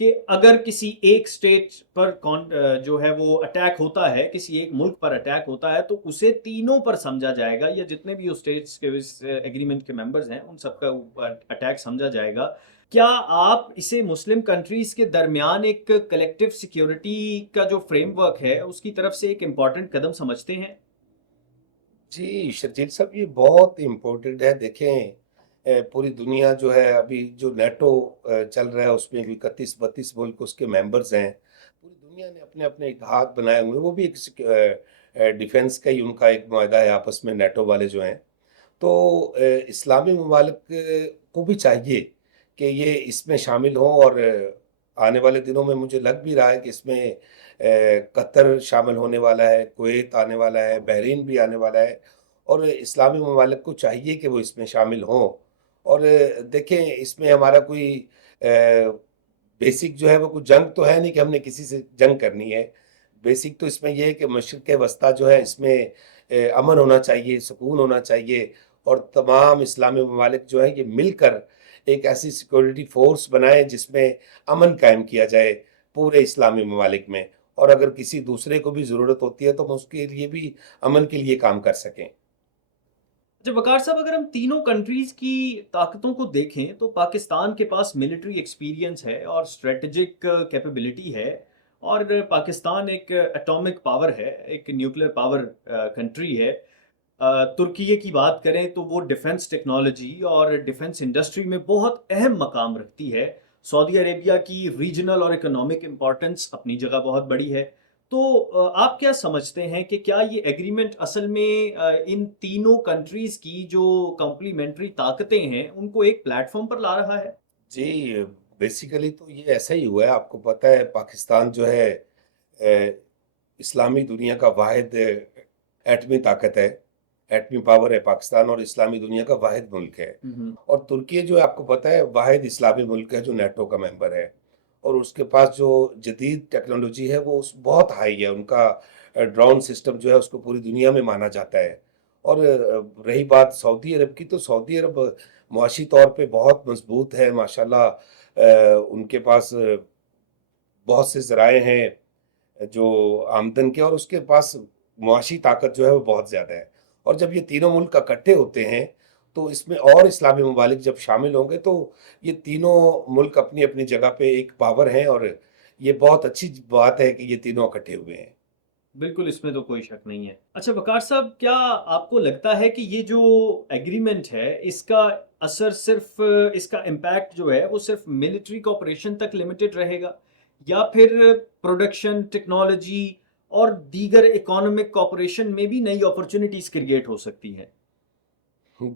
کہ اگر کسی ایک اسٹیٹ پر جو ہے وہ اٹیک ہوتا ہے، کسی ایک ملک پر اٹیک ہوتا ہے، تو اسے تینوں پر سمجھا جائے گا، یا جتنے بھی اسٹیٹس کے اس ایگریمنٹ کے ممبرز ہیں ان سب کا اٹیک سمجھا جائے گا۔ کیا آپ اسے مسلم کنٹریز کے درمیان ایک کلیکٹیو سیکیورٹی کا جو فریم ورک ہے اس کی طرف سے ایک امپورٹنٹ قدم سمجھتے ہیں؟ جی شرجیل صاحب، یہ بہت امپورٹنٹ ہے۔ دیکھیں پوری دنیا جو ہے ابھی جو نیٹو چل رہا ہے اس میں بھی 31-32 ملک اس کے ممبرز ہیں۔ پوری دنیا نے اپنے اپنے اتحاد بنائے ہوئے ہیں، وہ بھی ایک ڈیفنس کا ہی ان کا ایک معاہدہ ہے آپس میں، نیٹو والے جو ہیں۔ تو اسلامی ممالک کو بھی چاہیے کہ یہ اس میں شامل ہوں، اور آنے والے دنوں میں مجھے لگ بھی رہا ہے کہ اس میں قطر شامل ہونے والا ہے، کویت آنے والا ہے، بحرین بھی آنے والا ہے، اور اسلامی ممالک کو چاہیے کہ وہ اس میں شامل ہوں۔ اور دیکھیں اس میں ہمارا کوئی بیسک جو ہے وہ کوئی جنگ تو ہے نہیں کہ ہم نے کسی سے جنگ کرنی ہے۔ بیسک تو اس میں یہ ہے کہ مشرق وسطیٰ جو ہے اس میں امن ہونا چاہیے، سکون ہونا چاہیے، اور تمام اسلامی ممالک جو ہیں یہ مل کر ایک ایسی سیکورٹی فورس بنائیں جس میں امن قائم کیا جائے پورے اسلامی ممالک میں، اور اگر کسی دوسرے کو بھی ضرورت ہوتی ہے تو ہم اس کے لیے بھی امن کے لیے کام کر سکیں۔ جب وقار صاحب، اگر ہم تینوں کنٹریز کی طاقتوں کو دیکھیں تو پاکستان کے پاس ملٹری ایکسپیرینس ہے اور اسٹریٹجک کیپیبلٹی ہے، اور پاکستان ایک اٹامک پاور ہے، ایک نیوکلیر پاور کنٹری ہے۔ ترکیے کی بات کریں تو وہ ڈیفنس ٹیکنالوجی اور ڈیفنس انڈسٹری میں بہت اہم مقام رکھتی ہے۔ سعودی عربیہ کی ریجنل اور اکنامک امپورٹنس اپنی جگہ بہت بڑی ہے۔ تو آپ کیا سمجھتے ہیں کہ کیا یہ ایگریمنٹ اصل میں ان تینوں کنٹریز کی جو کمپلیمنٹری طاقتیں ہیں ان کو ایک پلیٹ فارم پر لا رہا ہے؟ جی بیسیکلی تو یہ ایسا ہی ہوا ہے۔ آپ کو پتہ ہے پاکستان جو ہے اسلامی دنیا کا واحد ایٹمی طاقت ہے، ایٹمی پاور ہے پاکستان، اور اسلامی دنیا کا واحد ملک ہے۔ اور ترکی جو ہے آپ کو پتہ ہے واحد اسلامی ملک ہے جو نیٹو کا ممبر ہے، اور اس کے پاس جو جدید ٹیکنالوجی ہے وہ بہت ہائی ہے۔ ان کا ڈرون سسٹم جو ہے اس کو پوری دنیا میں مانا جاتا ہے۔ اور رہی بات سعودی عرب کی، تو سعودی عرب معاشی طور پہ بہت مضبوط ہے ماشاءاللہ۔ ان کے پاس بہت سے ذرائع ہیں جو آمدن کے، اور اس کے پاس معاشی طاقت جو ہے وہ بہت زیادہ ہے۔ اور جب یہ تینوں ملک اکٹھے ہوتے ہیں تو اس میں اور اسلامی ممالک جب شامل ہوں گے تو یہ تینوں ملک اپنی اپنی جگہ پہ ایک پاور ہیں، اور یہ بہت اچھی بات ہے کہ یہ تینوں اکٹھے ہوئے ہیں۔ بالکل، اس میں تو کوئی شک نہیں ہے۔ اچھا وقار صاحب، کیا آپ کو لگتا ہے کہ یہ جو ایگریمنٹ ہے اس کا اثر صرف اس کا امپیکٹ جو ہے وہ صرف ملٹری کوآپریشن تک لمیٹڈ رہے گا، یا پھر پروڈکشن، ٹیکنالوجی اور دیگر اکانومک کوآپریشن میں بھی نئی اپرچونٹیز کریٹ ہو سکتی ہیں؟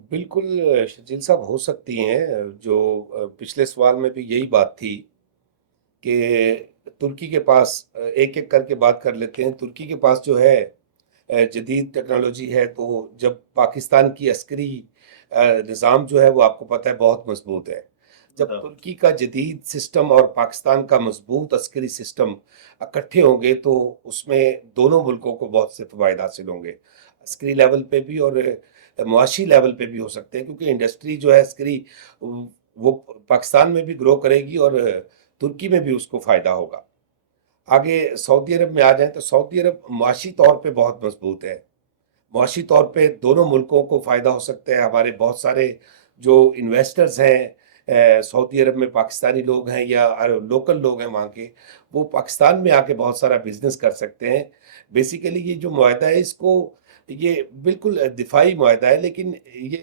بالکل شجیل صاحب، ہو سکتی ہیں۔ جو پچھلے سوال میں بھی یہی بات تھی کہ ترکی کے پاس، ایک ایک کر کے بات کر لیتے ہیں۔ ترکی کے پاس جو ہے جدید ٹیکنالوجی ہے، تو جب پاکستان کی عسکری نظام جو ہے وہ آپ کو پتہ ہے بہت مضبوط ہے۔ جب ترکی کا جدید سسٹم اور پاکستان کا مضبوط عسکری سسٹم اکٹھے ہوں گے تو اس میں دونوں ملکوں کو بہت سے فوائد حاصل ہوں گے، عسکری لیول پہ بھی اور معاشی لیول پہ بھی ہو سکتے ہیں، کیونکہ انڈسٹری جو ہے عسکری وہ پاکستان میں بھی گرو کرے گی، اور ترکی میں بھی اس کو فائدہ ہوگا۔ آگے سعودی عرب میں آ جائیں تو سعودی عرب معاشی طور پہ بہت مضبوط ہے۔ معاشی طور پہ دونوں ملکوں کو فائدہ ہو سکتا ہے۔ ہمارے بہت سارے جو انویسٹرز ہیں سعودی عرب میں، پاکستانی لوگ ہیں یا لوکل لوگ ہیں وہاں کے، وہ پاکستان میں آ کے بہت سارا بزنس کر سکتے ہیں۔ بیسیکلی یہ جو معاہدہ ہے اس کو، یہ بالکل دفاعی معاہدہ ہے، لیکن یہ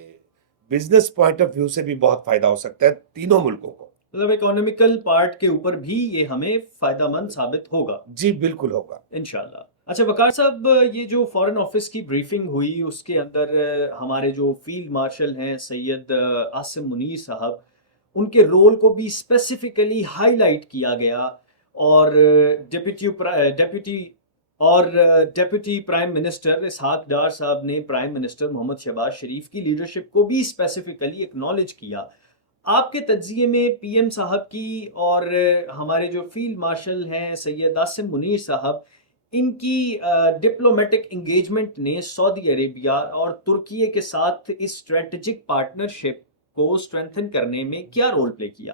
بزنس پوائنٹ آف ویو سے بھی بہت فائدہ ہو سکتا ہے تینوں ملکوں کو۔ مطلب اکانومیکل پارٹ کے اوپر بھی یہ ہمیں فائدہ مند ثابت ہوگا جی بالکل ہوگا انشاءاللہ۔ اچھا وقار صاحب، یہ جو فارن آفس کی بریفنگ ہوئی اس کے اندر ہمارے جو فیلڈ مارشل ہیں سید عاصم منیر صاحب، ان کے رول کو بھی اسپیسیفکلی ہائی لائٹ کیا گیا، اور deputy prime minister Ishaq Dar صاحب نے پرائم منسٹر محمد شہباز شریف کی لیڈرشپ کو بھی اسپیسیفکلی اکنالج کیا۔ آپ کے تجزیے میں پی ایم صاحب کی اور ہمارے جو فیلڈ مارشل ہیں سید عاصم منیر صاحب، ان کی ڈپلومیٹک انگیجمنٹ نے سعودی عربیہ اور ترکیے کے ساتھ اس اسٹریٹجک پارٹنرشپ کو اسٹرینتھن کرنے میں کیا رول پلے کیا؟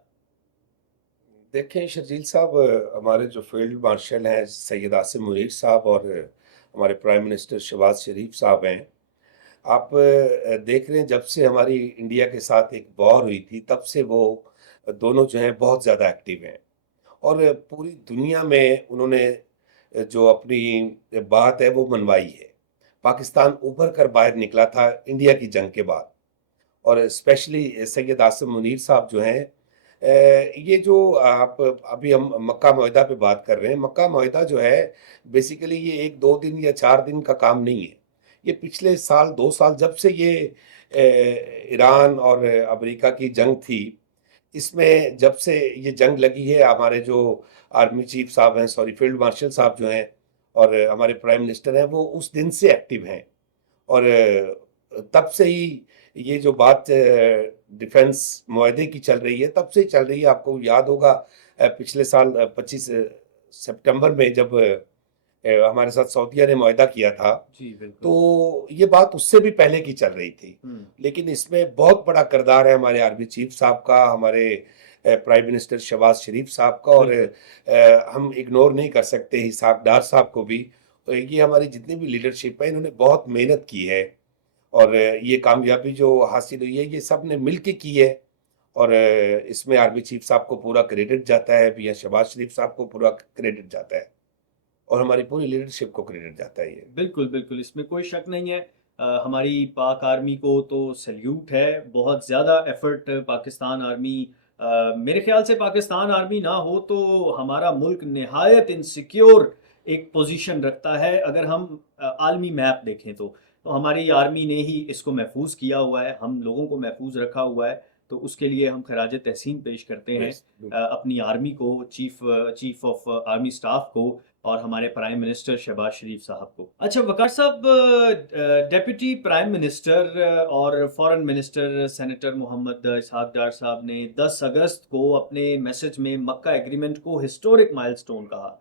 دیکھیں شرجیل صاحب، ہمارے جو فیلڈ مارشل ہیں سید عاصم منیر صاحب اور ہمارے پرائم منسٹر شہباز شریف صاحب ہیں، آپ دیکھ رہے ہیں جب سے ہماری انڈیا کے ساتھ ایک وار ہوئی تھی تب سے وہ دونوں جو ہیں بہت زیادہ ایکٹیو ہیں، اور پوری دنیا میں انہوں نے جو اپنی بات ہے وہ منوائی ہے۔ پاکستان ابھر کر باہر نکلا تھا انڈیا کی جنگ کے بعد، اور اسپیشلی سید عاصم منیر صاحب جو ہیں، یہ جو آپ ابھی ہم مکہ معاہدہ پہ بات کر رہے ہیں، مکہ معاہدہ جو ہے بیسیکلی یہ 1 2 دن یا 4 دن کا کام نہیں ہے۔ یہ پچھلے سال 2 سال جب سے یہ ایران اور امریکہ کی جنگ تھی، اس میں جب سے یہ جنگ لگی ہے، ہمارے جو آرمی چیف صاحب ہیں، سوری فیلڈ مارشل صاحب جو ہیں، اور ہمارے پرائم منسٹر ہیں، وہ اس دن سے ایکٹیو ہیں، اور تب سے ہی یہ جو بات ڈیفنس معاہدے کی چل رہی ہے تب سے ہی چل رہی ہے۔ آپ کو یاد ہوگا پچھلے سال 25 سپٹمبر میں جب ہمارے ساتھ سعودیہ نے معاہدہ کیا تھا، جی بالکل۔ تو یہ بات اس سے بھی پہلے کی چل رہی تھی، لیکن اس میں بہت بڑا کردار ہے ہمارے آرمی چیف صاحب کا، ہمارے پرائم منسٹر شہباز شریف صاحب کا، اور ہم اگنور نہیں کر سکتے اسحاق ڈار صاحب کو بھی۔ یہ ہماری جتنی بھی لیڈرشپ ہے، انہوں نے بہت محنت کی ہے، اور یہ کامیابی جو حاصل ہوئی ہے یہ سب نے مل کے کی ہے، اور اس میں آرمی چیف صاحب کو پورا کریڈٹ جاتا ہے، یا شہباز شریف صاحب کو پورا کریڈٹ جاتا ہے، اور ہماری پوری لیڈرشپ کو کریڈٹ جاتا ہے۔ یہ بالکل بالکل، اس میں کوئی شک نہیں ہے۔ ہماری پاک آرمی کو تو سیلیوٹ ہے، بہت زیادہ ایفرٹ پاکستان آرمی، میرے خیال سے پاکستان آرمی نہ ہو تو ہمارا ملک نہایت انسیکیور ایک پوزیشن رکھتا ہے۔ اگر ہم عالمی میپ دیکھیں تو ہماری آرمی نے ہی اس کو محفوظ کیا ہوا ہے، ہم لوگوں کو محفوظ رکھا ہوا ہے، تو اس کے لیے ہم خراج تحسین پیش کرتے ہیں اپنی آرمی کو، چیف آف آرمی سٹاف کو، اور ہمارے پرائم منسٹر شہباز شریف صاحب کو۔ اچھا وقار صاحب، ڈیپٹی پرائم منسٹر اور foreign minister senator Muhammad Ishaq Dar صاحب نے 10 اگست کو اپنے میسج میں مکہ ایگریمنٹ کو ہسٹورک مائل سٹون کہا،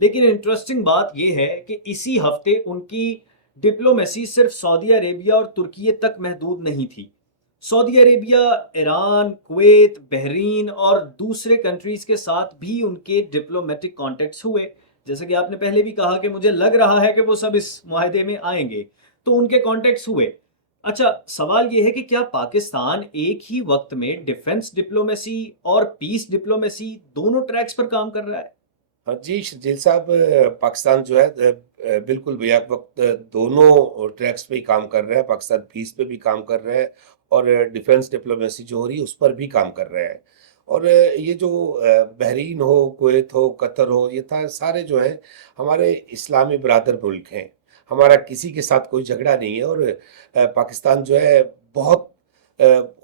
لیکن انٹرسٹنگ بات یہ ہے کہ اسی ہفتے ان کی ڈپلومیسی صرف سعودی عربیہ اور ترکیے تک محدود نہیں تھی۔ سعودی عربیہ، ایران، کویت، بحرین اور دوسرے کنٹریز کے ساتھ بھی ان کے ڈپلومیٹک کانٹیکٹس ہوئے، جیسے کہ آپ نے پہلے بھی کہا کہ مجھے لگ رہا ہے کہ وہ سب اس معاہدے میں آئیں گے، تو ان کے کانٹیکٹس ہوئے۔ اچھا سوال یہ ہے کہ کیا پاکستان ایک ہی وقت میں ڈیفنس ڈپلومیسی اور پیس ڈپلومیسی دونوں ٹریکس پر کام کر رہا ہے؟ ہاں جی شرجیل صاحب، پاکستان جو ہے بالکل بیک وقت دونوں ٹریکس پہ ہی کام کر رہا ہے۔ پاکستان پیس پہ بھی کام کر رہا ہے، اور ڈیفنس ڈپلومیسی جو ہو رہی ہے اس پر بھی کام کر رہا ہے، اور یہ جو بحرین ہو، کویت ہو، قطر ہو، یہ سارے جو ہیں ہمارے اسلامی برادر ملک ہیں، ہمارا کسی کے ساتھ کوئی جھگڑا نہیں ہے، اور پاکستان جو ہے بہت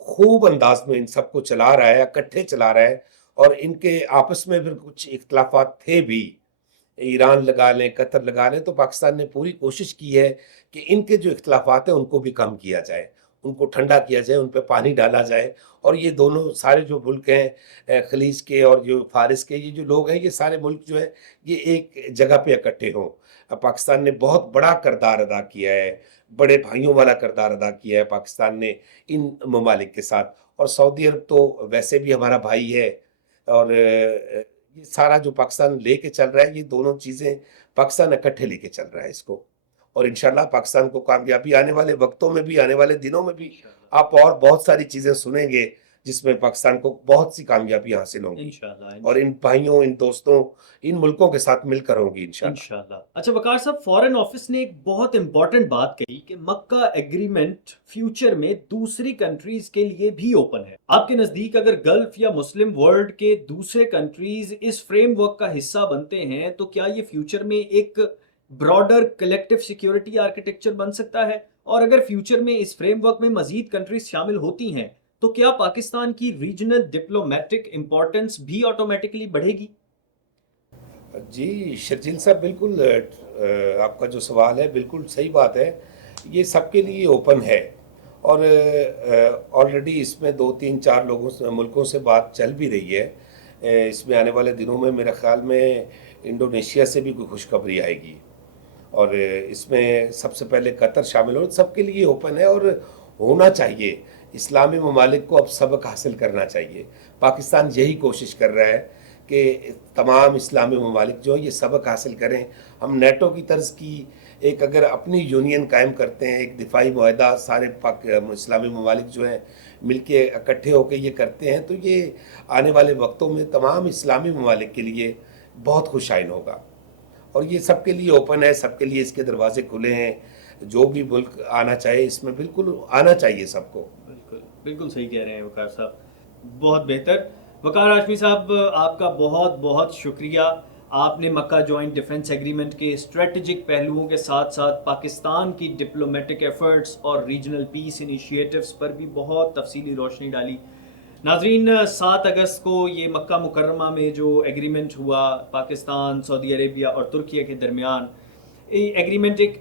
خوب انداز میں ان سب کو چلا رہا ہے، اکٹھے چلا رہا ہے، اور ان کے آپس میں بھی کچھ اختلافات تھے بھی، ایران لگا لیں، قطر لگا لیں، تو پاکستان نے پوری کوشش کی ہے کہ ان کے جو اختلافات ہیں ان کو بھی کم کیا جائے، ان کو ٹھنڈا کیا جائے، ان پہ پانی ڈالا جائے، اور یہ دونوں سارے جو ملک ہیں خلیج کے اور جو فارس کے، یہ جو لوگ ہیں، یہ سارے ملک جو ہیں یہ ایک جگہ پہ اکٹھے ہوں۔ پاکستان نے بہت بڑا کردار ادا کیا ہے، بڑے بھائیوں والا کردار ادا کیا ہے پاکستان نے ان ممالک کے ساتھ، اور سعودی عرب تو ویسے بھی ہمارا بھائی ہے، اور یہ سارا جو پاکستان لے کے چل رہا ہے، یہ دونوں چیزیں پاکستان اکٹھے لے کے چل رہا ہے اس کو، اور انشاءاللہ پاکستان کو کامیابی آنے والے وقتوں میں بھی، آنے والے دنوں میں بھی آپ اور بہت ساری چیزیں سنیں گے جس میں پاکستان کو بہت سی کامیابی حاصل ہوں گی، انشاءاللہ اور ان بھائیوں، ان دوستوں، ان ملکوں کے ساتھ مل کر ہوں گی انشاءاللہ۔ انشاءاللہ۔ اچھا وقار صاحب، فارن آفس نے ایک بہت امپورٹنٹ بات کہی کہ مکہ ایگریمنٹ فیوچر میں دوسری کنٹریز کے لیے بھی اوپن ہے۔ آپ کے نزدیک اگر گلف یا مسلم ورلڈ کے دوسرے کنٹریز اس فریم ورک کا حصہ بنتے ہیں تو کیا یہ فیوچر میں ایک براڈر کلیکٹیو سیکیورٹی آرکیٹیکچر بن سکتا ہے؟ اور اگر فیوچر میں اس فریم ورک میں مزید کنٹریز شامل ہوتی ہیں تو کیا پاکستان کی ریجنل ڈپلومیٹک امپورٹنس بھی آٹومیٹکلی بڑھے گی؟ جی شرجیل صاحب، بالکل آپ کا جو سوال ہے بالکل صحیح بات ہے، یہ سب کے لیے اوپن ہے، اور آلریڈی اس میں 2 3 4 ملکوں سے بات چل بھی رہی ہے۔ اس میں آنے والے دنوں میں میرے خیال میں انڈونیشیا سے بھی کوئی خوشخبری آئے گی، اور اس میں سب سے پہلے قطر شامل ہو، سب کے لیے اوپن ہے، اور ہونا چاہیے۔ اسلامی ممالک کو اب سبق حاصل کرنا چاہیے، پاکستان یہی کوشش کر رہا ہے کہ تمام اسلامی ممالک جو ہیں یہ سبق حاصل کریں. ہم نیٹو کی طرز کی ایک اگر اپنی یونین قائم کرتے ہیں, ایک دفاعی معاہدہ سارے اسلامی ممالک جو ہیں مل کے اکٹھے ہو کے یہ کرتے ہیں, تو یہ آنے والے وقتوں میں تمام اسلامی ممالک کے لیے بہت خوش آئین ہوگا. اور یہ سب کے لیے اوپن ہے, سب کے لیے اس کے دروازے کھلے ہیں. جو بھی ملک آنا چاہے اس میں بالکل آنا چاہیے سب کو. بالکل بالکل صحیح کہہ رہے ہیں وقار صاحب, بہت بہتر. وقار ہاشمی صاحب, آپ کا بہت بہت شکریہ. آپ نے مکہ جوائنٹ ڈیفنس ایگریمنٹ کے اسٹریٹجک پہلوؤں کے ساتھ ساتھ پاکستان کی ڈپلومیٹک ایفرٹس اور ریجنل پیس انیشیٹوز پر بھی بہت تفصیلی روشنی ڈالی. ناظرین, 7 اگست کو یہ مکہ مکرمہ میں جو ایگریمنٹ ہوا پاکستان, سعودی عربیہ اور ترکیہ کے درمیان, یہ ایگریمنٹ ایک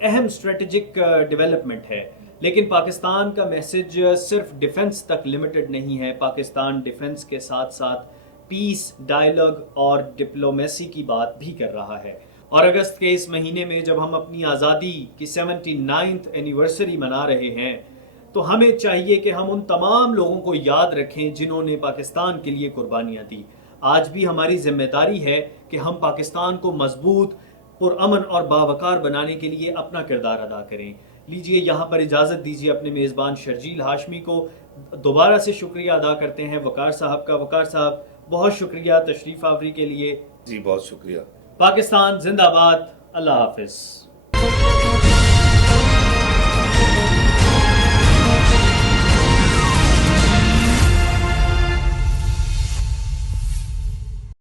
اہم اسٹریٹجک ڈیولپمنٹ ہے. لیکن پاکستان کا میسج صرف ڈیفنس تک لمیٹڈ نہیں ہے. پاکستان ڈیفنس کے ساتھ ساتھ پیس, ڈائیلاگ اور ڈپلومیسی کی بات بھی کر رہا ہے. اور اگست کے اس مہینے میں جب ہم اپنی آزادی کی 79ویں اینیورسری منا رہے ہیں, تو ہمیں چاہیے کہ ہم ان تمام لوگوں کو یاد رکھیں جنہوں نے پاکستان کے لیے قربانیاں دی. آج بھی ہماری ذمہ داری ہے کہ ہم پاکستان کو مضبوط, پرامن اور باوقار بنانے کے لیے اپنا کردار ادا کریں. لیجئے یہاں پر اجازت دیجئے اپنے میزبان شرجیل ہاشمی کو. دوبارہ سے شکریہ ادا کرتے ہیں وقار صاحب کا. وقار صاحب, بہت شکریہ تشریف آوری کے لیے. جی بہت شکریہ. پاکستان زندہ باد. اللہ حافظ.